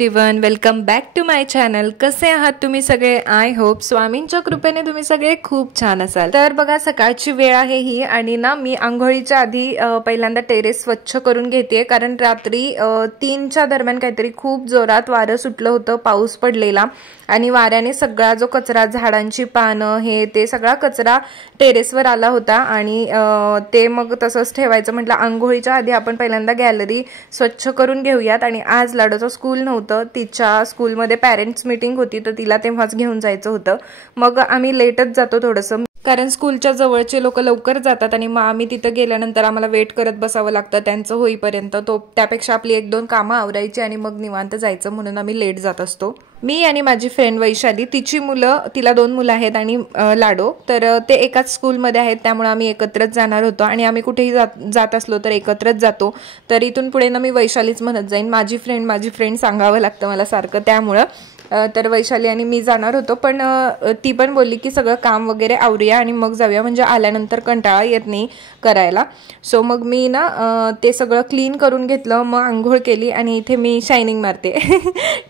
Everyone, welcome back to my channel. कसे आहात तुम्ही सगळे? आय होप स्वामींच्या कृपेने तुम्ही सगळे खूप छान असाल। तर बघा, सकाळची वेळ आहे ही आणि ना मी आंघोळीच्या आधी पहिल्यांदा टेरेस स्वच्छ करून घेते, कारण रात्री 3च्या दरम्यान काहीतरी खूप जोरात वारं सुटलं होतं, पाऊस पडलेला आणि वाऱ्याने सगळा जो कचरा, झाडांची पानं, हे ते सगळा कचरा टेरेसवर आला होता आणि ते मग तसंच ठेवायचं म्हटलं। आंघोळीच्या आधी आपण पहिल्यांदा गॅलरी स्वच्छ करून घेऊयात। आणि आज लाडोचं स्कूल नव्हतं, तिच्या स्कूलमध्ये पॅरेंट्स मीटिंग होती, तर तिला तेव्हाच घेऊन जायचं होतं। मग आम्ही लेटच जातो थोडंसं, कारण स्कूलच्या जवळचे लोक लवकर जातात आणि मग आम्ही तिथं गेल्यानंतर आम्हाला वेट करत बसावं लागतं त्यांचं होईपर्यंत। त्यापेक्षा आपली 1-2 कामं आवरायची आणि मग निवांत जायचं, म्हणून आम्ही लेट जात असतो। मी आणि माझी फ्रेंड वैशाली, तिला 2 मुलं आहेत आणि लाडो, तर ते एकाच स्कूलमध्ये आहेत, त्यामुळे आम्ही एकत्रच जाणार होतो आणि आम्ही कुठेही जात असलो तर एकत्रच जातो। तर इथून पुढे ना मी वैशालीच म्हणत जाईन, माझी फ्रेंड सांगावं लागतं मला सारखं, त्यामुळं तर वैशाली आणि मी जाणार होतो। पण ती पण बोलली की सगळं काम वगैरे आवरूया आणि मग जाऊया, म्हणजे आल्यानंतर कंटाळा येत नाही करायला। सो मग मी ना ते सगळं क्लीन करून घेतलं, मग आंघोळ केली आणि इथे मी शायनिंग मारते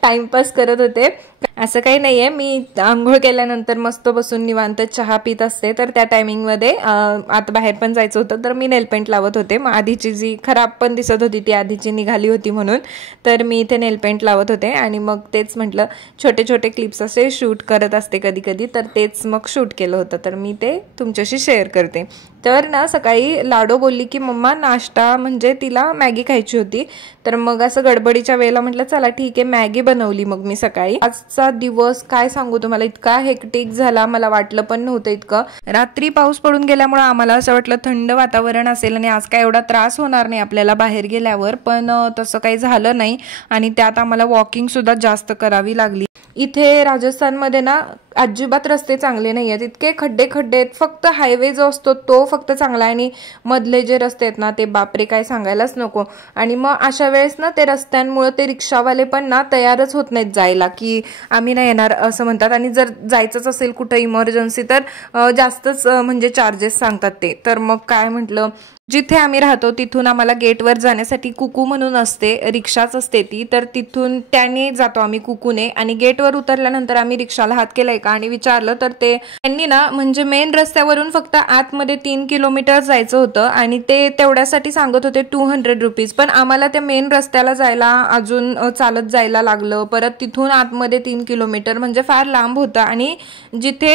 टाइमपास करत होते। असं काही नाहीये, मी आंघोळ केल्यानंतर मस्त बसून निवांत चहा पीत असते, तर त्या टायमिंगमध्ये आता बाहेर पण जायचं होतं, तर मी नेलपेंट लावत होते। मग आधीची जी खराब पण दिसत होती ती आधीची निघाली होती म्हणून, तर मी इथे नेलपेंट लावत होते आणि मग तेच म्हटलं छोटे छोटे क्लिप्स असे शूट करत असते कधी कधी, तर तेच मग शूट केलं होतं, तर मी ते तुमच्याशी शेअर करते। तर ना सकाळी लाडो बोलली की मम्मा नाश्ता, म्हणजे तिला मॅगी खायची होती, तर मग असं गडबडीच्या वेळेला म्हटलं चला ठीक आहे, मॅगी बनवली मग मी सकाळी। आजचा दिवस काय सांगू तुम्हाला, इतका हेक्टिक झाला, मला वाटलं पण नव्हतं इतकं। रात्री पाऊस पडून गेल्यामुळे आम्हाला असं वाटलं थंड वातावरण असेल आणि आज काय एवढा त्रास होणार नाही आपल्याला बाहेर गेल्यावर, पण तसं काही झालं नाही आणि त्यात आम्हाला वॉकिंग सुद्धा जास्त करावी लागली। इथे राजस्थानमध्ये ना अजिबात रस्ते चांगले नाही आहेत, इतके खड्डे आहेत, फक्त हायवे जो असतो तो फक्त चांगला आहे आणि मधले जे रस्ते आहेत ना ते बापरे काय सांगायलाच नको। आणि मग अशा वेळेस ना ते रस्त्यांमुळे ते रिक्षावाले पण ना तयारच होत नाहीत जायला, की आम्ही नाही येणार असं म्हणतात, आणि जर जायचंच असेल कुठं इमर्जन्सी तर जास्तच म्हणजे चार्जेस सांगतात ते। तर मग काय म्हटलं, जिथे आम्ही राहतो तिथून आम्हाला गेटवर जाण्यासाठी कुकू म्हणून असते, रिक्षाच असते ती, तर तिथून त्याने जातो आम्ही कुकूने। आणि गेटवर उतरल्यानंतर आम्ही रिक्षाला हात केलाय का आणि विचारलं तर त्यांनी ना म्हणजे मेन रस्त्यावरून फक्त आतमध्ये 3 किलोमीटर जायचं होतं आणि ते तेवढ्यासाठी सांगत होते 200 रुपीज, पण आम्हाला त्या मेन रस्त्याला जायला अजून चालत जायला लागलं, परत तिथून आतमध्ये 3 किलोमीटर, म्हणजे फार लांब होतं। आणि जिथे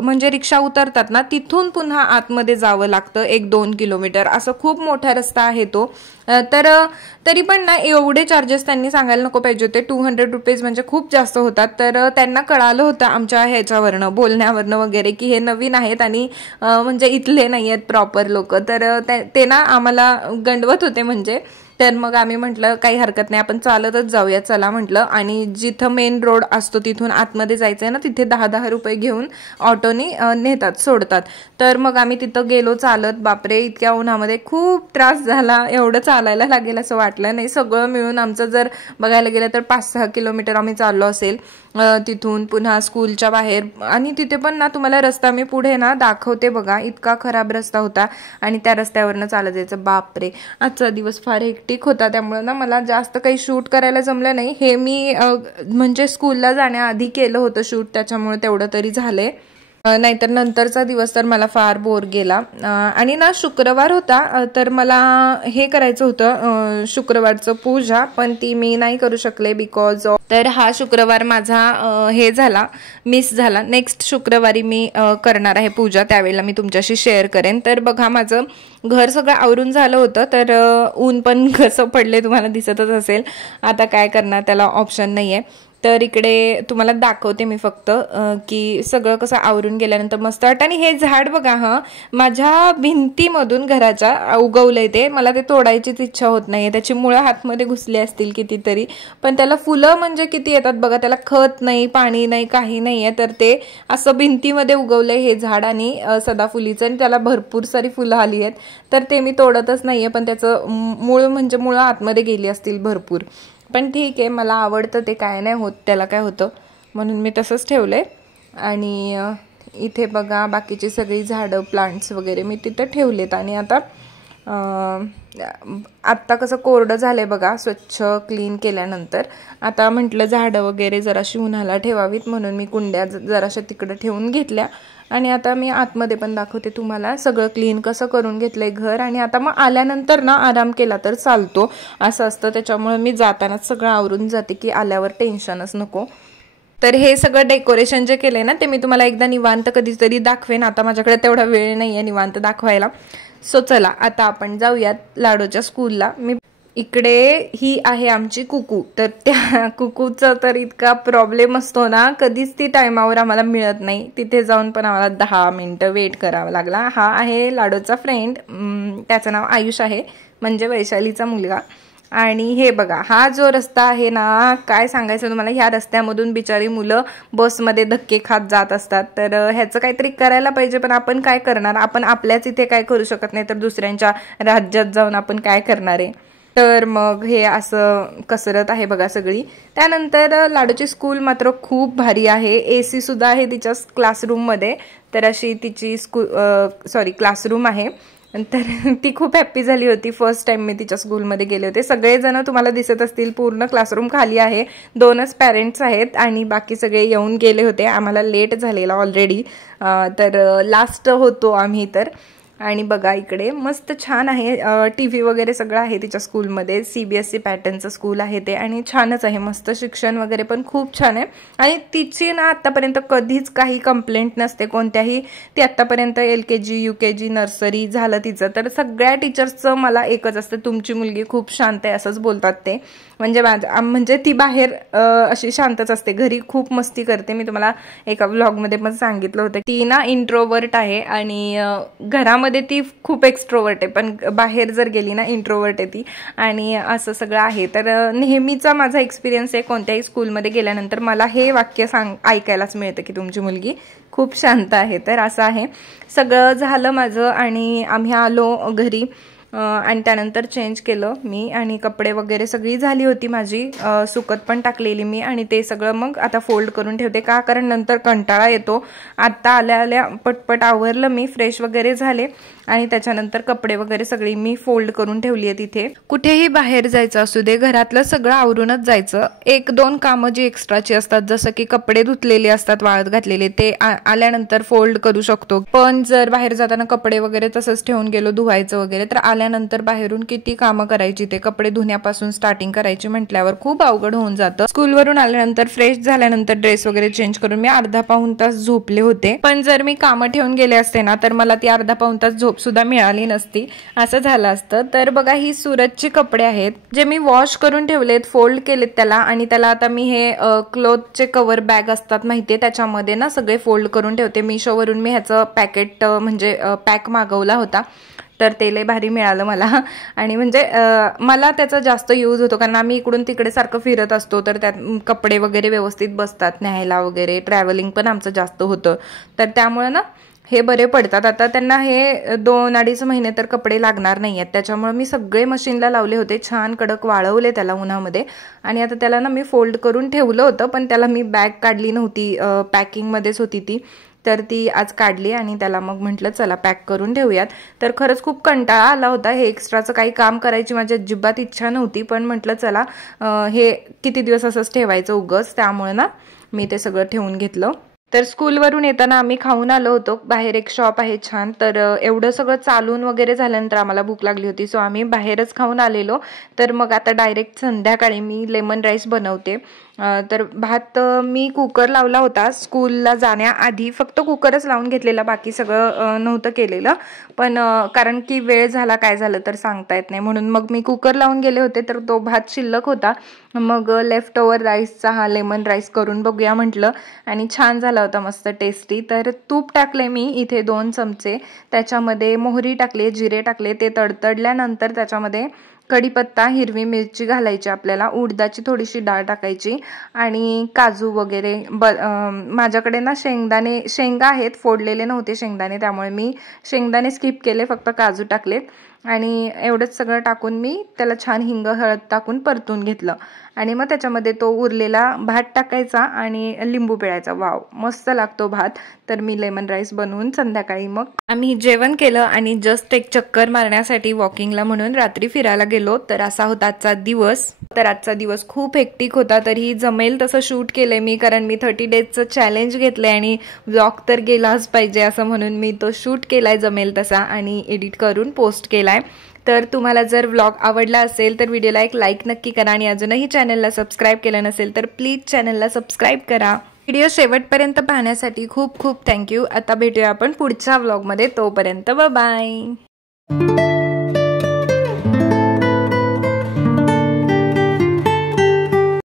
म्हणजे रिक्षा उतरतात ना तिथून पुन्हा आतमध्ये जावं लागतं 1-2 किलोमीटर, असं खूप मोठा रस्ता आहे तो। तर तरी पण ना एवढे चार्जेस त्यांनी सांगायला नको पाहिजे होते, 200 रुपीज म्हणजे खूप जास्त होतात। तर त्यांना कळालं होतं आमच्या ह्याच्यावरनं, बोलण्यावरनं वगैरे, की हे नवीन आहेत आणि म्हणजे इथले नाही आहेत प्रॉपर लोक, तर ते ना आम्हाला गंडवत होते म्हणजे। तर मग आम्ही म्हटलं काही हरकत नाही, आपण चालतच जाऊया चला म्हटलं। आणि जिथं मेन रोड असतो तिथून आतमध्ये जायचंय ना, तिथे 10-10 रुपये घेऊन ऑटोनी नेतात, सोडतात। तर मग आम्ही तिथं गेलो चालत, बापरे इतक्या उन्हामध्ये खूप त्रास झाला, एवढं चालायला लागेल असं वाटलं नाही। सगळं मिळून आमचं जर बघायला गेलं तर 5-6 किलोमीटर आम्ही चाललो असेल तिथून पुन्हा स्कूलच्या बाहेर। आणि तिथे पण ना तुम्हाला रस्ता मी पुढे ना दाखवते बघा, इतका खराब रस्ता होता आणि त्या रस्त्यावरनं चालत जायचं, बापरे। आजचा दिवस फार हेक्टिक होता, त्यामुळे ना मला जास्त काही शूट करायला जमलं नाही। हे मी म्हणजे स्कूलला जाण्याआधी केलं होतं शूट, त्याच्यामुळे तेवढं तरी झालंय, नाहीतर नंतरचा दिवस तर मला फार बोर गेला। आणि ना शुक्रवार होता, तर मला हे करायचं होतं शुक्रवारचं पूजा, पण ती मी नाही करू शकले बिकॉज तर हा शुक्रवार माझा हे झाला, मिस झाला। नेक्स्ट शुक्रवारी मी करणार आहे पूजा, त्यावेळेला मी तुमच्याशी शेअर करेन। तर बघा माझं घर सगळं आवरून झालं होतं, तर ऊन पण कसं पडले तुम्हाला दिसतच असेल, आता काय करणार, त्याला ऑप्शन नाहीये। तर इकडे तुम्हाला दाखवते मी फक्त की सगळं कसं आवरून गेल्यानंतर मस्त वाटतं। आणि हे झाड बघा, माझ्या भिंतीमधून घराच्या उगवलंय ते, मला ते तोडायचीच इच्छा होत नाहीये, त्याची मुळं हातमध्ये घुसली असतील कितीतरी, पण त्याला फुलं म्हणजे किती येतात बघा, त्याला खत नाही, पाणी नाही, काही नाहीये, तर ते असं भिंतीमध्ये उगवलंय हे झाड आणि सदाफुलीचं, आणि त्याला भरपूर सारी फुलं आली आहेत, तर ते मी तोडतच नाहीये, पण त्याचं मुळं आतमध्ये गेली असतील भरपूर, पण ठीक आहे, मला आवडतं ते, काय नाही होत त्याला, काय होतं, म्हणून मी तसंच ठेवलंय। आणि इथे बघा बाकीची सगळी झाडं, प्लांट्स वगैरे मी तिथं ठेवलेत। आणि आता आत्ता कसं कोरडं झालंय बघा स्वच्छ क्लीन केल्यानंतर. आता म्हटलं झाडं वगैरे जराशी उन्हाला ठेवावीत म्हणून मी कुंड्या जराशा तिकडे ठेवून घेतल्या. आणि आता मी आतमध्ये पण दाखवते तुम्हाला सगळं क्लीन कसं करून घेतलंय घर. आणि आता मग आल्यानंतर ना आराम केला तर चालतो असं असतं, त्याच्यामुळे मी जातानाच सगळं आवरून जाते की आल्यावर टेन्शनच नको. तर हे सगळं डेकोरेशन जे केलंय ना ते मी तुम्हाला एकदा निवांत कधीतरी दाखवेन. आता माझ्याकडे तेवढा वेळ नाहीये निवांत दाखवायला. सो चला आता आपण जाऊयात लाडोच्या स्कूलला. मी इकडे ही आहे आमची कुकू. तर त्या कुकूचा तर इतका प्रॉब्लेम असतो ना, कधीच ती टायमावर आम्हाला मिळत नाही. तिथे जाऊन पण आम्हाला 10 मिनिटं वेट करावा लागला. हा आहे लाडोचा फ्रेंड, त्याचं नाव आयुष आहे, म्हणजे वैशालीचा मुलगा. आणि हे बघा हा जो रस्ता आहे ना, काय सांगायचं तुम्हाला, ह्या रस्त्यामधून बिचारी मुलं बसमध्ये धक्के खात जात असतात. तर ह्याचं काहीतरी करायला पाहिजे, पण आपण काय करणार, आपण आपल्याच इथे काय करू शकत नाही तर दुसऱ्यांच्या राज्यात जाऊन आपण काय करणार आहे. तर मग हे असं कसरत आहे बघा सगळी. त्यानंतर लाडूची स्कूल मात्र खूप भारी आहे. AC सुद्धा आहे तिच्या क्लासरूममध्ये. तर अशी तिची क्लासरूम आहे. तर ती खूप हॅप्पी झाली होती फर्स्ट टाइम मी तिच्या स्कूलमध्ये गेले होते. सगळेजण तुम्हाला दिसत असतील, पूर्ण क्लासरूम खाली आहे. 2च पॅरेंट्स आहेत आणि बाकी सगळे येऊन गेले होते. आम्हाला लेट झालेला ऑलरेडी, तर लास्ट होतो आम्ही तर. आणि बघा इकडे मस्त छान आहे, TV वगैरे सगळं आहे तिच्या स्कूलमध्ये. CBSE पॅटर्नचं स्कूल आहे ते आणि छानच आहे, मस्त शिक्षण वगैरे पण खूप छान आहे. आणि तिची ना आत्तापर्यंत कधीच काही कंप्लेंट नसते कोणत्याही. ती आत्तापर्यंत LKG UKG नर्सरी झालं तिचं. तर सगळ्या टीचर्सचं मला एकच असतं, तुमची मुलगी खूप शांत आहे असंच बोलतात ते. म्हणजे ती बाहेर अशी शांतच असते, घरी खूप मस्ती करते. मी तुम्हाला एका व्लॉगमध्ये पण सांगितलं होतं. ती ना इंट्रोवर्ट आहे आणि घरामध्ये ती खूप एक्स्ट्रोवर्ट आहे, पण बाहेर जर गेली ना इंट्रोवर्ट आहे ती. आणि असं सगळं आहे. तर नेहमीचा माझा एक्सपिरियन्स आहे कोणत्याही स्कूलमध्ये गेल्यानंतर मला हे वाक्य ऐकायलाच मिळतं की तुमची मुलगी खूप शांत आहे. तर असं आहे. सगळं झालं माझं आणि आम्ही आलो घरी. आणि त्यानंतर चेंज केलं मी आणि कपडे वगैरे सगळी झाली होती माझी, सुकत पण टाकलेली मी. आणि ते सगळं मग आता फोल्ड करून ठेवते, का कारण नंतर कंटाळा येतो. आत्ता आल्या आल्या पटपट आवरलं मी, फ्रेश वगैरे झाले आणि त्याच्यानंतर कपडे वगैरे सगळी मी फोल्ड करून ठेवली आहे तिथे. कुठेही बाहेर जायचं असू दे, घरातलं सगळं आवरूनच जायचं. 1-2 कामं जी एक्स्ट्राची असतात, जसं की कपडे धुतलेले असतात वाळत घातलेले, ते आल्यानंतर फोल्ड करू शकतो. पण जर बाहेर जाताना कपडे वगैरे तसंच ठेवून गेलो धुवायचं वगैरे, तर आल्यानंतर बाहेरून किती कामं करायची, ते कपडे धुण्यापासून स्टार्टिंग करायची म्हटल्यावर खूप अवघड होऊन जातं. स्कूलवरून आल्यानंतर फ्रेश झाल्यानंतर ड्रेस वगैरे चेंज करून मी अर्धा-पाऊण तास झोपले होते. पण जर मी कामं ठेवून गेले असते ना, तर मला ती अर्धा-पाऊण तास झोप सुद्धा मिळाली नसती, असं झालं असतं. तर बघा ही सूरजची कपडे आहेत जे मी वॉश करून ठेवलेत, फोल्ड केलेत त्याला. आणि त्याला आता मी हे क्लोथचे कव्हर बॅग असतात माहितीये, त्याच्यामध्ये ना सगळे फोल्ड करून ठेवते. मिशोवरून मी ह्याचं पॅकेट म्हणजे पॅक मागवला होता, तर ते लय भारी मिळालं मला. आणि म्हणजे मला त्याचा जास्त यूज होतो, कारण आम्ही इकडून तिकडे सारखं फिरत असतो, तर त्यात कपडे वगैरे व्यवस्थित बसतात न्यायला वगैरे. ट्रॅव्हलिंग पण आमचं जास्त होतं, तर त्यामुळे ना हे बरे पडतात. आता त्यांना हे 2-2.5 महिने तर कपडे लागणार नाही आहेत, त्याच्यामुळे मी सगळे मशीनला लावले होते, छान कडक वाळवले त्याला उन्हामध्ये. आणि आता त्याला ना मी फोल्ड करून ठेवलं होतं, पण त्याला मी बॅग काढली नव्हती, पॅकिंगमध्येच होती ती, तर ती आज काढली आणि त्याला मग म्हटलं चला पॅक करून ठेवूयात. तर खरंच खूप कंटाळा आला होता, हे एक्स्ट्राचं काही काम करायची माझी अजिबात इच्छा नव्हती, पण म्हटलं चला हे किती दिवस असंच ठेवायचं उगच, त्यामुळे ना मी ते सगळं ठेवून घेतलं. तर स्कूलवरून येताना आम्ही खाऊन आलो होतो, बाहेर एक शॉप आहे छान. तर एवढं सगळं चालून वगैरे झाल्यानंतर आम्हाला भूक लागली होती, सो आम्ही बाहेरच खाऊन आलेलो. तर मग आता डायरेक्ट संध्याकाळी मी लेमन राईस बनवते. तर भात मी कुकर लावला होता स्कूलला जाण्याआधी, फक्त कुकरच लावून घेतलेला, बाकी सगळं नव्हतं केलेलं. पण कारण की वेळ झाला काय झालं तर सांगता येत नाही, म्हणून मग मी कुकर लावून गेले होते. तर तो भात शिल्लक होता, मग लेफ्ट ओव्हर राईसचा हा लेमन राईस करून बघूया म्हटलं, आणि छान झाला होता, मस्त टेस्टी. तर तूप टाकले मी इथे 2 चमचे, त्याच्यामध्ये मोहरी टाकले, जिरे टाकले, ते तडतडल्यानंतर त्याच्यामध्ये कढीपत्ता, हिरवी मिरची घालायची आपल्याला, उडदाची थोडीशी डाळ टाकायची आणि काजू वगैरे. माझ्याकडे ना शेंगा आहेत, फोडलेले नव्हते शेंगदाणे, त्यामुळे मी शेंगदाणे स्किप केले, फक्त काजू टाकलेत. आणि एवढंच सगळं टाकून मी त्याला छान हिंग हळद टाकून परतून घेतलं आणि मग त्याच्यामध्ये तो उरलेला भात टाकायचा आणि लिंबू पिळायचा। वाव, मस्त लागतो भात। तर मी लेमन राईस बनवून संध्याकाळी मग आम्ही जेवण केलं आणि जस्ट एक चक्कर मारण्यासाठी वॉकिंगला म्हणून रात्री फिरायला गेलो। तर असा होता आजचा दिवस। तर आजचा दिवस खूप हेक्टिक होता, तरी जमेल तसं शूट केलंय मी, कारण मी 30 डेजचं चॅलेंज घेतलंय आणि व्लॉग तर गेलाच पाहिजे असं म्हणून मी तो शूट केलाय जमेल तसा आणि एडिट करून पोस्ट केलाय। तर तुम्हाला जर व्लॉग आवडला असेल तर व्हिडिओला एक लाईक नक्की करा आणि अजूनही चॅनलला सबस्क्राईब केलं नसेल तर प्लीज चॅनलला सबस्क्राईब करा। व्हिडिओ शेवटपर्यंत पाहण्यासाठी खूप खूप थँक्यू। आता भेटूया आपण पुढच्या व्लॉगमध्ये, तोपर्यंत बाय बाय।